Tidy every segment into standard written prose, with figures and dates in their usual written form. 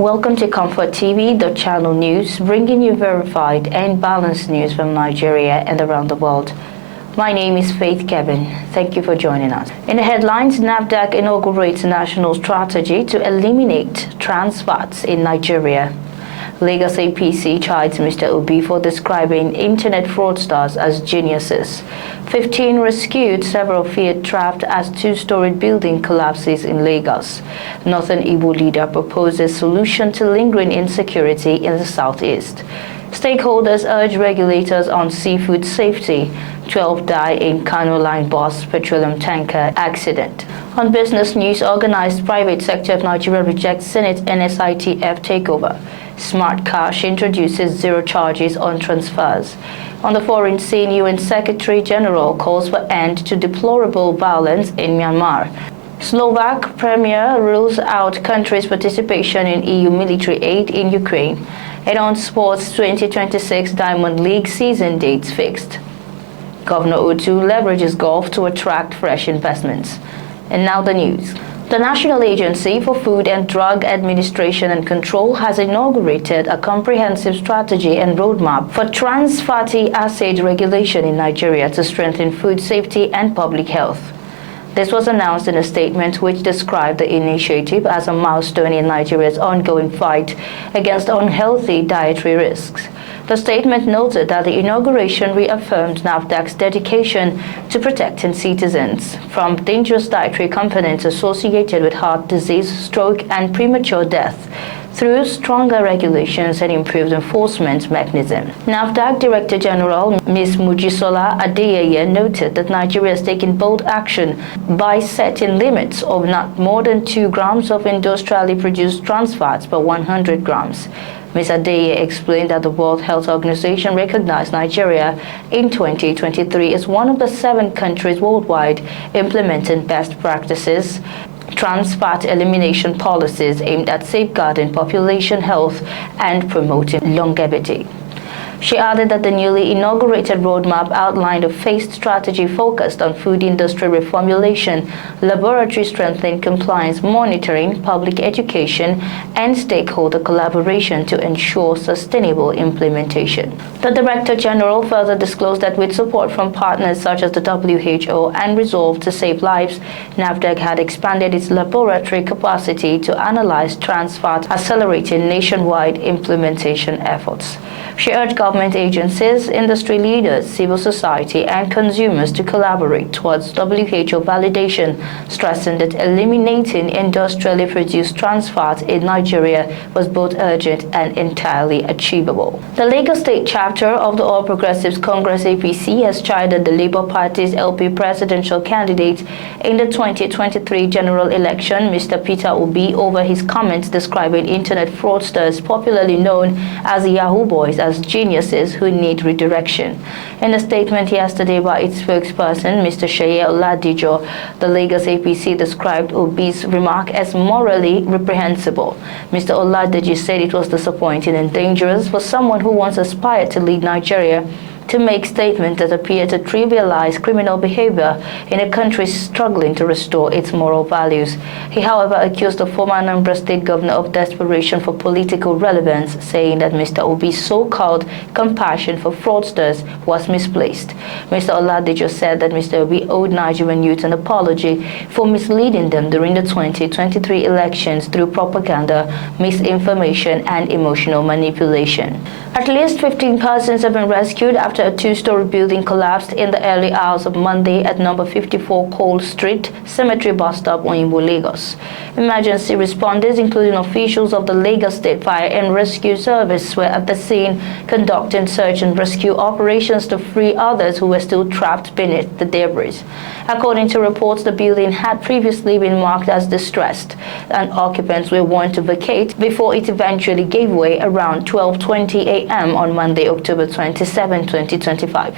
Welcome to ComfortTV.channel news, bringing you verified and balanced news from Nigeria and around the world. My name is Faith Kevin. Thank you for joining us. In the headlines, NAFDAC inaugurates national strategy to eliminate trans fats in Nigeria. Lagos APC chides Mr. Obi for describing internet fraudsters as geniuses. 15 rescued, several feared trapped as two-storied building collapses in Lagos. Northern Igbo leader proposes solution to lingering insecurity in the southeast. Stakeholders urge regulators on seafood safety. 12 die in Kano Line bus petroleum tanker accident. On business news, organized private sector of Nigeria rejects Senate NSITF takeover. Smart Cash introduces zero charges on transfers. On the foreign scene, UN Secretary General calls for end to deplorable violence in Myanmar. Slovak Premier rules out country's participation in EU military aid in Ukraine. And on sports, 2026 Diamond League season dates fixed. Governor Otu leverages golf to attract fresh investments. And now the news. The National Agency for Food and Drug Administration and Control has inaugurated a comprehensive strategy and roadmap for trans fatty acid regulation in Nigeria to strengthen food safety and public health. This was announced in a statement which described the initiative as a milestone in Nigeria's ongoing fight against unhealthy dietary risks. The statement noted that the inauguration reaffirmed NAFDAC's dedication to protecting citizens from dangerous dietary components associated with heart disease, stroke, and premature death through stronger regulations and improved enforcement mechanisms. NAFDAC Director General Ms. Mujisola Adeyeye noted that Nigeria has taken bold action by setting limits of not more than 2 grams of industrially produced trans fats per 100 grams. Ms. Adeyeye explained that the World Health Organization recognized Nigeria in 2023 as one of the 7 countries worldwide implementing best practices trans fat elimination policies aimed at safeguarding population health and promoting longevity. She added that the newly inaugurated roadmap outlined a phased strategy focused on food industry reformulation, laboratory strengthening compliance monitoring, public education, and stakeholder collaboration to ensure sustainable implementation. The Director General further disclosed that with support from partners such as the WHO and Resolve to Save Lives, NAFDAC had expanded its laboratory capacity to analyze trans fat, accelerating nationwide implementation efforts. She urged government agencies, industry leaders, civil society, and consumers to collaborate towards WHO validation, stressing that eliminating industrially produced trans fat in Nigeria was both urgent and entirely achievable. The Lagos State chapter of the All Progressives Congress APC has chided the Labour Party's LP presidential candidate in the 2023 general election, Mr. Peter Obi, over his comments describing internet fraudsters, popularly known as Yahoo Boys, as geniuses who need redirection. In a statement yesterday by its spokesperson, Mr. Sheye Oladijo, the Lagos APC described Obi's remark as morally reprehensible. Mr. Oladijo said it was disappointing and dangerous for someone who once aspired to lead Nigeria to make statements that appear to trivialize criminal behavior in a country struggling to restore its moral values. He, however, accused the former Anambra State governor of desperation for political relevance, saying that Mr. Obi's so-called compassion for fraudsters was misplaced. Mr. Oladijo said that Mr. Obi owed Nigerian youth an apology for misleading them during the 2023 elections through propaganda, misinformation, and emotional manipulation. At least 15 persons have been rescued after a 2-story building collapsed in the early hours of Monday at number 54 Cole Street, Cemetery Bus Stop, Oyinbo, Lagos. Emergency responders, including officials of the Lagos State Fire and Rescue Service, were at the scene conducting search and rescue operations to free others who were still trapped beneath the debris. According to reports, the building had previously been marked as distressed, and occupants were warned to vacate before it eventually gave way around 12:20 a.m. on Monday, October 27, 2025.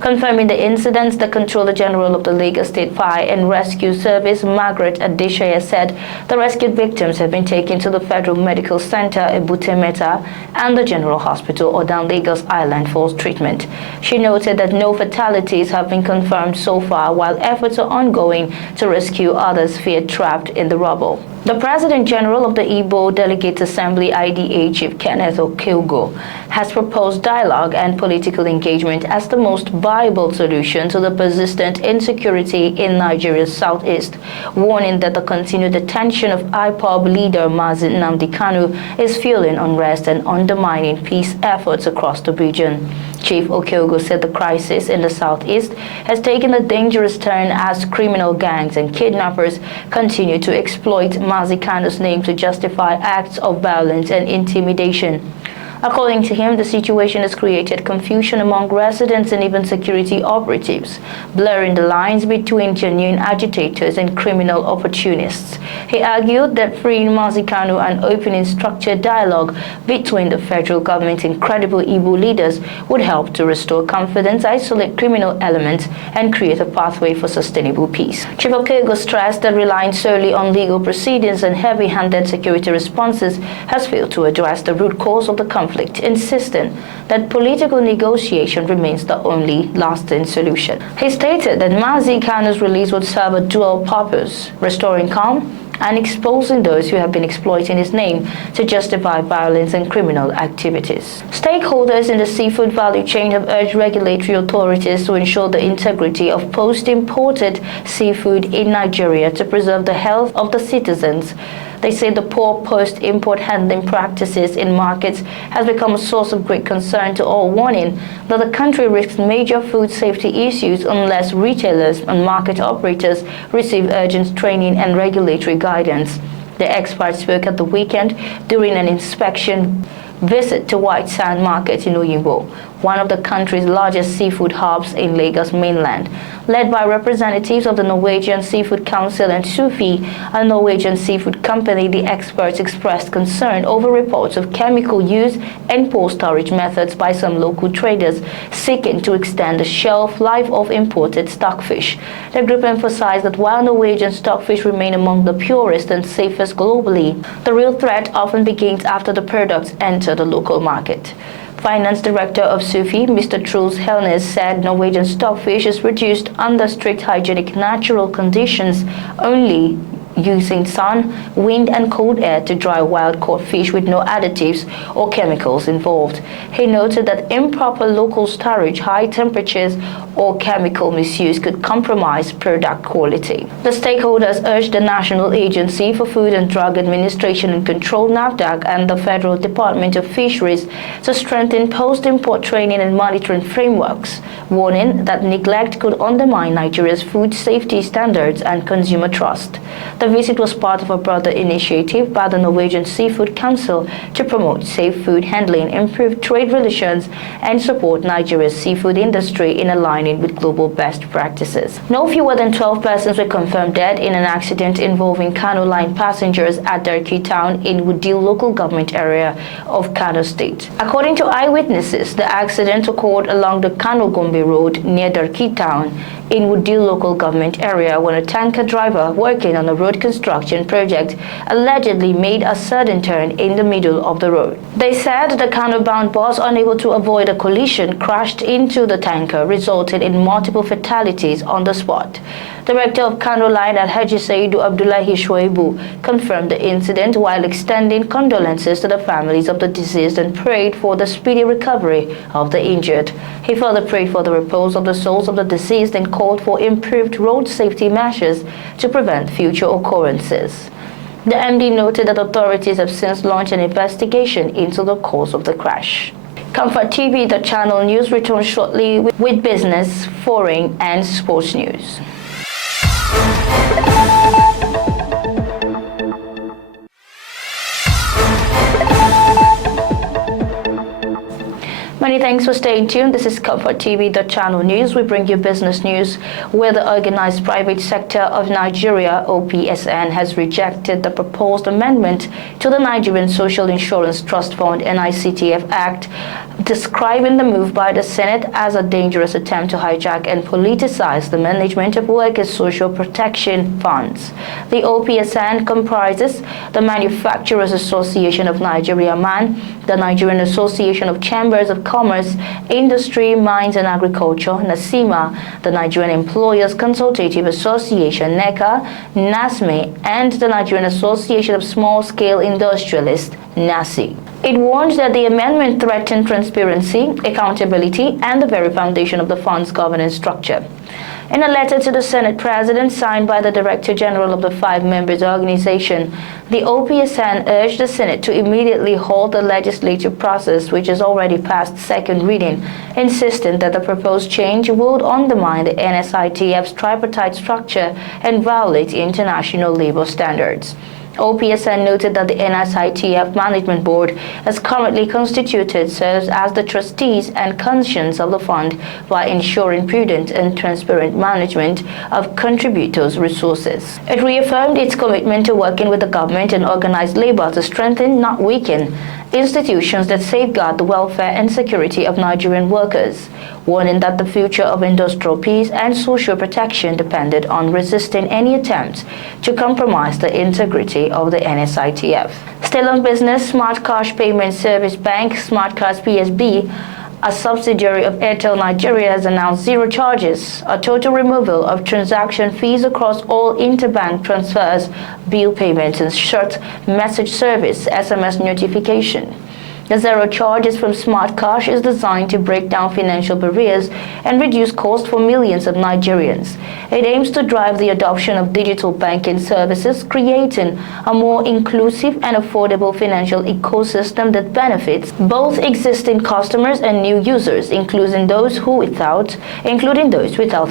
Confirming the incidents, the Controller General of the Lagos State Fire and Rescue Service, Margaret Adeshaya, said the rescued victims have been taken to the Federal Medical Center, Ebute Metta, and the General Hospital, Odan, Lagos Island, for treatment. She noted that no fatalities have been confirmed so far, while efforts are ongoing to rescue others feared trapped in the rubble. The President General of the Igbo Delegate Assembly IDA, Chief Kenneth Okogo, has proposed dialogue and political engagement as the most viable solution to the persistent insecurity in Nigeria's southeast, warning that the continued detention of IPOB leader Mazi Nnamdi Kanu is fueling unrest and undermining peace efforts across the region. Chief Okogo said the crisis in the southeast has taken a dangerous turn as criminal gangs and kidnappers continue to exploit Mazi Kanu's name to justify acts of violence and intimidation. According to him, the situation has created confusion among residents and even security operatives, blurring the lines between genuine agitators and criminal opportunists. He argued that freeing Mazi Kanu and opening structured dialogue between the federal government and credible Igbo leaders would help to restore confidence, isolate criminal elements, and create a pathway for sustainable peace. Chief Okogo stressed that relying solely on legal proceedings and heavy-handed security responses has failed to address the root cause of the conflict, insisting that political negotiation remains the only lasting solution. He stated that Mazi Kanu's release would serve a dual purpose: restoring calm and exposing those who have been exploiting his name to justify violence and criminal activities. Stakeholders in the seafood value chain have urged regulatory authorities to ensure the integrity of post-imported seafood in Nigeria to preserve the health of the citizens. They say the poor post-import handling practices in markets has become a source of great concern to all, warning that the country risks major food safety issues unless retailers and market operators receive urgent training and regulatory guidance. The experts spoke at the weekend during an inspection visit to White Sand Market in Oyinbo, one of the country's largest seafood hubs in Lagos mainland. Led by representatives of the Norwegian Seafood Council and Sufi, a Norwegian seafood company, the experts expressed concern over reports of chemical use and poor storage methods by some local traders seeking to extend the shelf life of imported stockfish. The group emphasized that while Norwegian stockfish remain among the purest and safest globally, the real threat often begins after the products enter the local market. Finance Director of Sufi, Mr. Truls Helnes, said Norwegian stockfish is produced under strict hygienic natural conditions, only using sun, wind, and cold air to dry wild-caught fish with no additives or chemicals involved. He noted that improper local storage, high temperatures, or chemical misuse could compromise product quality. The stakeholders urged the National Agency for Food and Drug Administration and Control (NAFDAC) and the Federal Department of Fisheries to strengthen post-import training and monitoring frameworks, warning that neglect could undermine Nigeria's food safety standards and consumer trust. The visit was part of a broader initiative by the Norwegian Seafood Council to promote safe food handling, improve trade relations, and support Nigeria's seafood industry in aligning with global best practices. No fewer than 12 persons were confirmed dead in an accident involving Kano Line passengers at Darki Town in Wudil local government area of Kano State. According to eyewitnesses, the accident occurred along the Kano-Gombe Road near Darki Town in Wudil local government area when a tanker driver working on a road construction project allegedly made a sudden turn in the middle of the road. They said the Kano-bound bus, unable to avoid a collision, crashed into the tanker, resulting in multiple fatalities on the spot. Director of Kano Line Alhaji Saidu Abdullahi Shoaibu confirmed the incident while extending condolences to the families of the deceased and prayed for the speedy recovery of the injured. He further prayed for the repose of the souls of the deceased and called for improved road safety measures to prevent future occurrences. The MD noted that authorities have since launched an investigation into the cause of the crash. ComfortTV.channel news returns shortly with business, foreign, and sports news. Many thanks for staying tuned. This is ComfortTV.channel news. We bring you business news where the Organized Private Sector of Nigeria, OPSN, has rejected the proposed amendment to the Nigerian Social Insurance Trust Fund NICTF Act, describing the move by the Senate as a dangerous attempt to hijack and politicize the management of workers' social protection funds. The OPSN comprises the Manufacturers Association of Nigeria (MAN), the Nigerian Association of Chambers of Commerce Commerce, Industry, Mines and Agriculture, NASIMA, the Nigerian Employers Consultative Association, NECA, NASME, and the Nigerian Association of Small-Scale Industrialists, NASI. It warned that the amendment threatened transparency, accountability, and the very foundation of the fund's governance structure. In a letter to the Senate President signed by the Director General of the five-member organization, the OPSN urged the Senate to immediately halt the legislative process, which has already passed second reading, insisting that the proposed change would undermine the NSITF's tripartite structure and violate international labor standards. OPSN noted that the NSITF Management Board, as currently constituted, serves as the trustees and conscience of the fund by ensuring prudent and transparent management of contributors' resources. It reaffirmed its commitment to working with the government and organized labor to strengthen, not weaken, institutions that safeguard the welfare and security of Nigerian workers, warning that the future of industrial peace and social protection depended on resisting any attempts to compromise the integrity of the NSITF. Still on business, Smart Cash Payment Service Bank, Smart Cash PSB, a subsidiary of Airtel Nigeria, has announced zero charges, a total removal of transaction fees across all interbank transfers, bill payments, and short message service (SMS) notification. The zero charges from Smart Cash is designed to break down financial barriers and reduce costs for millions of Nigerians. It aims to drive the adoption of digital banking services, creating a more inclusive and affordable financial ecosystem that benefits both existing customers and new users, including those without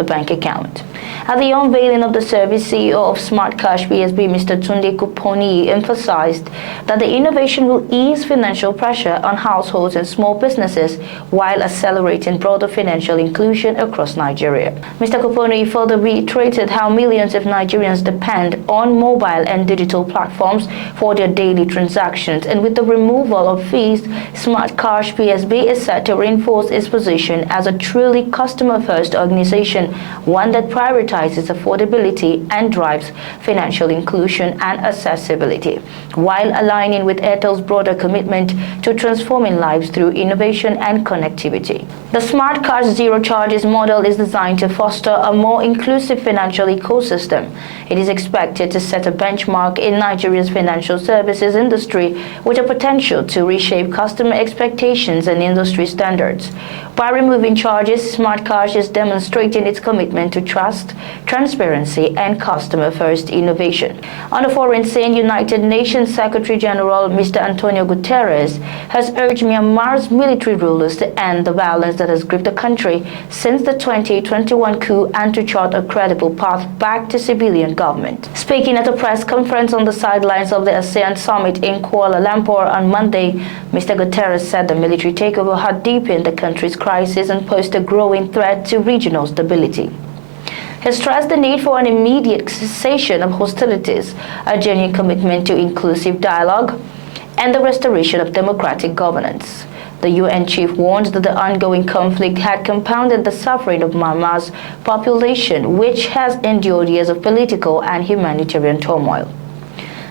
a bank account. At the unveiling of the service, CEO of Smart Cash PSB, Mr. Tunde Kuponi, emphasized that the innovation will ease financial pressure on households and small businesses while accelerating broader financial inclusion across Nigeria. Mr. Kuponi further reiterated how millions of Nigerians depend on mobile and digital platforms for their daily transactions, and with the removal of fees, Smart Cash PSB is set to reinforce its position as a truly customer-first organization, one that prioritizes affordability and drives financial inclusion and accessibility, while aligning with Airtel's broader commitment to transforming lives through innovation and connectivity. The Smart Cash Zero Charges model is designed to foster a more inclusive financial ecosystem. It is expected to set a benchmark in Nigeria's financial services industry with a potential to reshape customer expectations and industry standards. By removing charges, Smart Cash is demonstrating its commitment to trust, transparency, and customer-first innovation. On the foreign scene, United Nations Secretary General Mr. Antonio Guterres has urged Myanmar's military rulers to end the violence that has gripped the country since the 2021 coup and to chart a credible path back to civilian government. Speaking at a press conference on the sidelines of the ASEAN summit in Kuala Lumpur on Monday, Mr. Guterres said the military takeover had deepened the country's crisis and posed a growing threat to regional stability. He stressed the need for an immediate cessation of hostilities, a genuine commitment to inclusive dialogue, and the restoration of democratic governance. The UN chief warned that the ongoing conflict had compounded the suffering of Myanmar's population, which has endured years of political and humanitarian turmoil.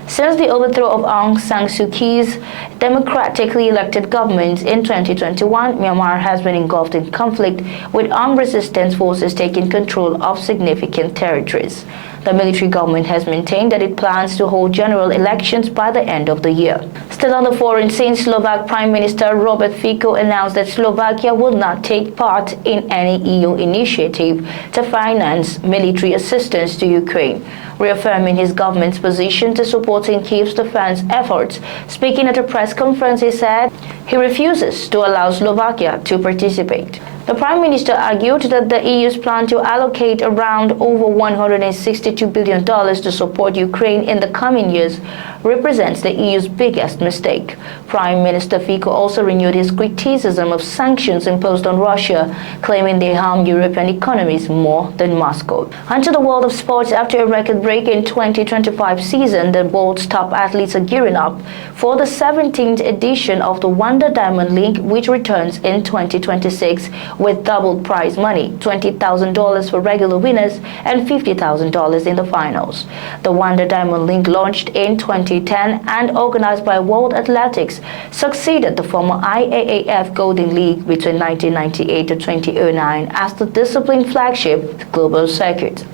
Since the overthrow of Aung San Suu Kyi's democratically elected government in 2021, Myanmar has been engulfed in conflict, with armed resistance forces taking control of significant territories. The military government has maintained that it plans to hold general elections by the end of the year. Still on the foreign scene, Slovak Prime Minister Robert Fico announced that Slovakia will not take part in any EU initiative to finance military assistance to Ukraine, reaffirming his government's position to supporting Kyiv's defense efforts. Speaking at a press conference, he said he refuses to allow Slovakia to participate. The Prime Minister argued that the EU's plan to allocate around over $162 billion to support Ukraine in the coming years represents the EU's biggest mistake. Prime Minister Fico also renewed his criticism of sanctions imposed on Russia, claiming they harm European economies more than Moscow. Onto the world of sports. After a record-breaking 2025 season, the world's top athletes are gearing up for the 17th edition of the Wonder Diamond League, which returns in 2026, with doubled prize money, $20,000 for regular winners and $50,000 in the finals. The Wonder Diamond League, launched in 2010 and organized by World Athletics, succeeded the former IAAF Golden League between 1998 to 2009 as the discipline flagship global circuit.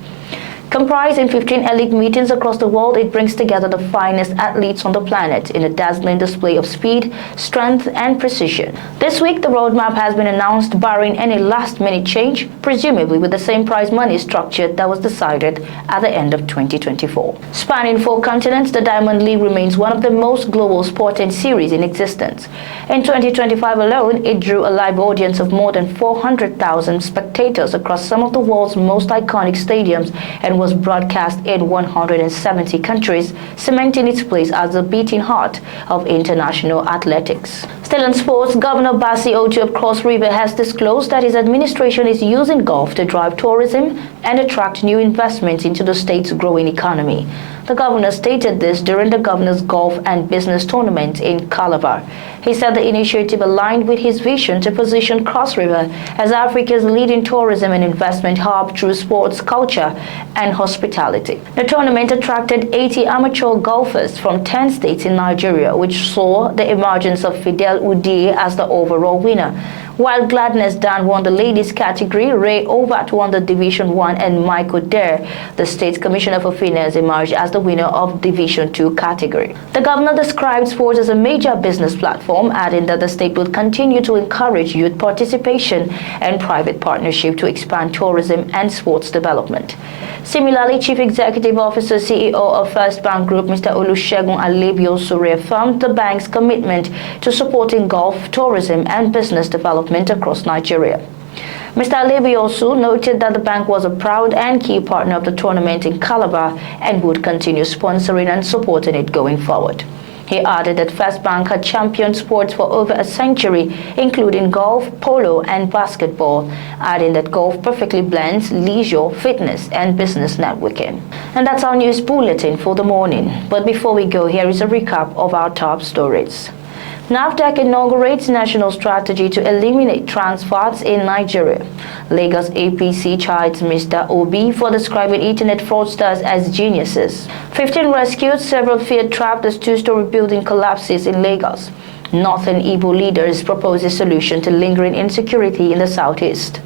Comprising 15 elite meetings across the world, it brings together the finest athletes on the planet in a dazzling display of speed, strength, and precision. This week, the roadmap has been announced, barring any last-minute change, presumably with the same prize money structure that was decided at the end of 2024. Spanning 4 continents, the Diamond League remains one of the most global sporting series in existence. In 2025 alone, it drew a live audience of more than 400,000 spectators across some of the world's most iconic stadiums and was broadcast in 170 countries, cementing its place as the beating heart of international athletics. Still in sports, Governor Bassi Otu of Cross River has disclosed that his administration is using golf to drive tourism and attract new investments into the state's growing economy. The governor stated this during the Governor's Golf and Business Tournament in Calabar. He said the initiative aligned with his vision to position Cross River as Africa's leading tourism and investment hub through sports, culture, and hospitality. The tournament attracted 80 amateur golfers from 10 states in Nigeria, which saw the emergence of Fidel Udie as the overall winner. While Gladness Dan won the ladies category, Ray Ovat won the Division 1 and Michael Dare, the State's Commissioner for Finance, emerged as the winner of Division 2 category. The governor described sports as a major business platform, adding that the state will continue to encourage youth participation and private partnership to expand tourism and sports development. Similarly, Chief Executive Officer CEO of First Bank Group, Mr. Olusegun Alebiosu, reaffirmed the bank's commitment to supporting golf, tourism, and business development across Nigeria. Mr. Alebiosu noted that the bank was a proud and key partner of the tournament in Calabar and would continue sponsoring and supporting it going forward. He added that First Bank had championed sports for over a century, including golf, polo, and basketball, adding that golf perfectly blends leisure, fitness, and business networking. And that's our news bulletin for the morning. But before we go, here is a recap of our top stories. NAFDAC inaugurates national strategy to eliminate trans fats in Nigeria. Lagos APC chides Mr. Obi for describing internet fraudsters as geniuses. 15 rescued, several feared trapped as 2-story building collapses in Lagos. Northern Igbo leaders propose a solution to lingering insecurity in the southeast.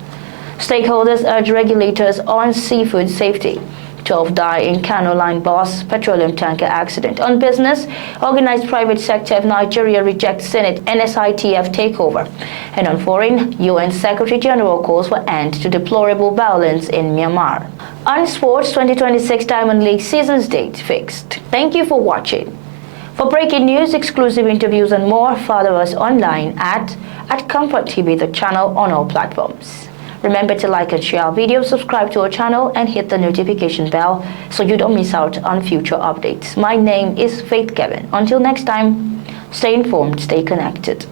Stakeholders urge regulators on seafood safety. 12 die in Kano Line bus petroleum tanker accident. On business, organized private sector of Nigeria rejects Senate NSITF takeover. And on foreign, UN Secretary General calls for end to deplorable violence in Myanmar. On sports, 2026 Diamond League season's date fixed. Thank you for watching. For breaking news, exclusive interviews, and more, follow us online at ComfortTV.channel on all platforms. Remember to like and share our video, subscribe to our channel, and hit the notification bell so you don't miss out on future updates. My name is Faith Kevin. Until next time, stay informed, stay connected.